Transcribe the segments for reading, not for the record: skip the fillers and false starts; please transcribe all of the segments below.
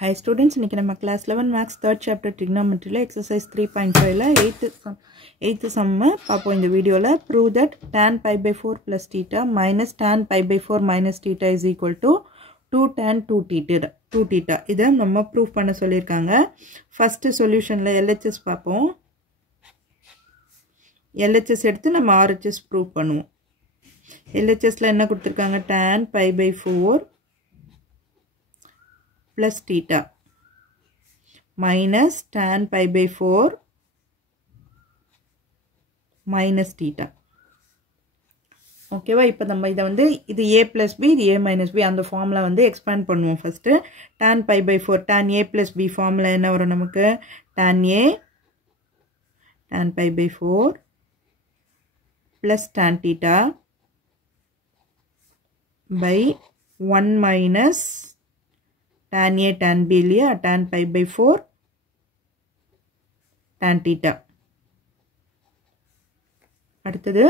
Hi students, இன்னைக்கு நம்ம class 11 maths 3rd chapter trigonometry ல exercise 3.5 ல 8th sum பாப்போம் இந்த வீடியோல. Prove that tan pi by 4 plus theta minus tan pi by 4 minus theta is equal to 2 tan 2 theta. இதை நம்ம prove பண்ண சொல்லியிருக்காங்க. First solutionல LHS பாப்போம். LHS எடுத்து நம்ம RHS prove பண்ணுவோம். LHSல என்ன கொடுத்திருக்காங்க? tan pi by 4 plus theta minus tan pi by 4 minus theta. ஓகேவா? இப்போ நம்ம இதை வந்து இது a plus b இது a minus b அந்த ஃபார்முலா வந்து எக்ஸ்பேண்ட் பண்ணுவோம். First tan pi by 4 tan a plus b formula என்ன வரும் நமக்கு? tan a tan pi by 4 plus tan theta by 1 minus tan a tan b இல்லையா? tan pi by 4 tan theta. அடுத்தது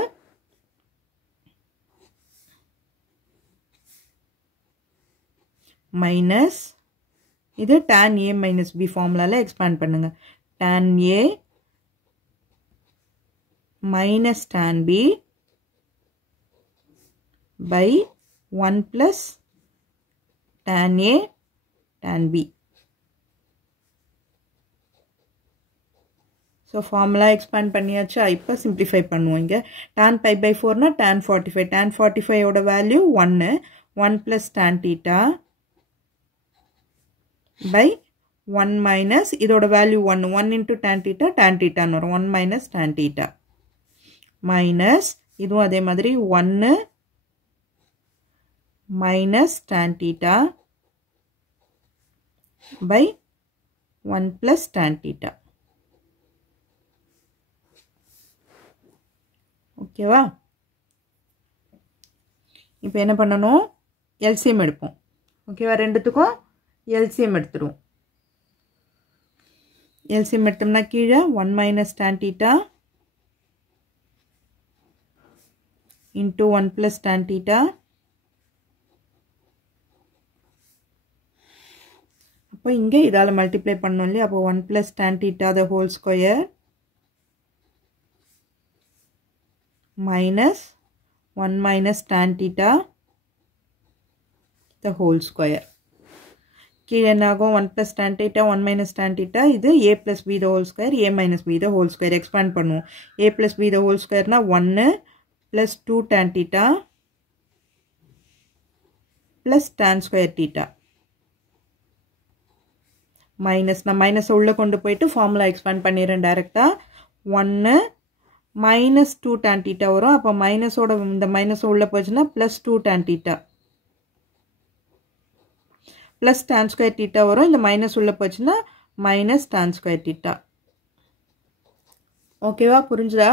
minus இது tan a minus b ஃபார்முலால expand பண்ணுங்க. tan a minus tan b by 1 plus tan a tan b. So formula expand பண்ணியாச்சு. இப்போ simplify பண்ணுவோம். இங்க tan pi by 4 னா tan 45. tan 45 ஓட value 1 plus tan theta by 1 minus இதோட value 1 into tan theta வரும். 1 minus tan theta minus இதுவும் அதே மாதிரி 1 minus tan theta by 1 plus tan theta. ஓகேவா? இப்போ என்ன பண்ணணும்? LCM எடுப்போம். ஓகேவா? ரெண்டுத்துக்கும் LCM எடுத்துருவோம். LCM எடுத்தோம்னா கீழே 1 minus tan theta into 1 plus tan theta. அப்போ இங்கே இதால மல்டிப்ளை பண்ணோம் இல்லையா? அப்போ 1 plus tan theta the whole square minus 1 minus tan theta the whole square. கீழே என்ன ஆகும்? 1 plus tan theta 1 minus tan theta இது a plus b the whole square a minus b the whole square expand பண்ணுவோம். a plus b the whole square னா 1 plus 2 tan theta plus tan square theta minus நான் minus உள்ள கொண்டு போயிட்டு formula expand பண்ணிடுறேன் டைரக்டா. 1 minus 2 tan theta வரும். அப்போ மைனஸோட இந்த மைனஸ் உள்ள போச்சுன்னா plus 2 tan theta plus tan square theta வரும். இந்த மைனஸ் உள்ள போச்சுன்னா minus tan square theta. ஓகேவா? புரிஞ்சுதா?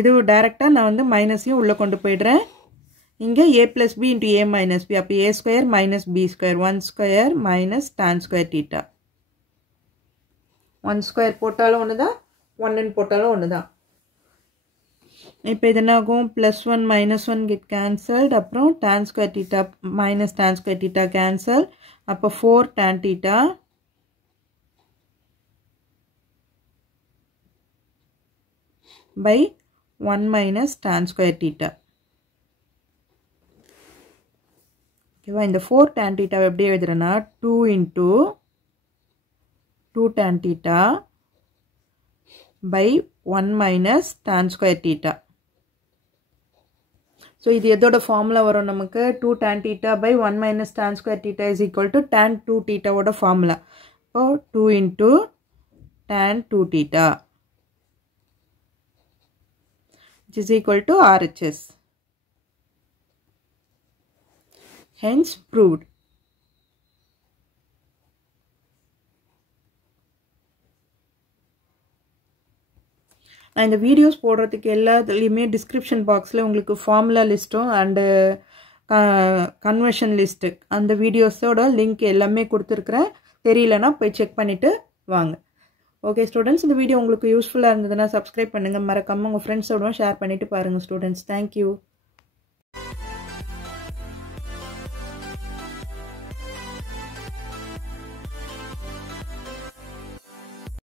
இது டைரக்டா நான் வந்து மைனஸையும் உள்ள கொண்டு போயிடுறேன். இங்க a plus b into a minus b. அப்போ a square minus b square 1 square minus tan square theta. 1 square போட்டாலும் ஒண்ணுதான் 1 போட்டாலும் ஒண்ணுதான். இப்போ இது என்ன ஆகும்? plus 1 minus 1 get cancelled. அப்புறம் tan square theta minus tan square theta cancel. அப்போ 4 tan theta by 1 minus tan square theta. ஓகேவா? இந்த 4 tan theta எப்படி எழுதுறேன்னா 2 into 2 tan theta by 1 minus tan square theta. So இது எதோட ஃபார்முலா வரும் நமக்கு? 2 tan theta by 1 minus tan square theta is equal to tan 2 theta ஓட formula. இப்போ 2 into tan 2 theta which is equal to RHS. Hence proved. நான் இந்த videos போடுறதுக்கு எல்லாத்துலேயுமே டிஸ்கிரிப்ஷன் பாக்ஸில் உங்களுக்கு ஃபார்முலா லிஸ்ட்டும் அண்டு கன்வர்ஷன் லிஸ்ட்டு அந்த வீடியோஸோட லிங்க் எல்லாமே கொடுத்துருக்குறேன். தெரியலனா போய் செக் பண்ணிவிட்டு வாங்க. ஓகே ஸ்டூடெண்ட்ஸ், இந்த வீடியோ உங்களுக்கு யூஸ்ஃபுல்லாக இருந்ததுன்னா சப்ஸ்கிரைப் பண்ணுங்கள். மறக்காமல் உங்கள் ஃப்ரெண்ட்ஸோட ஷேர் பண்ணிவிட்டு பாருங்கள் ஸ்டூடெண்ட்ஸ். தேங்க்யூ.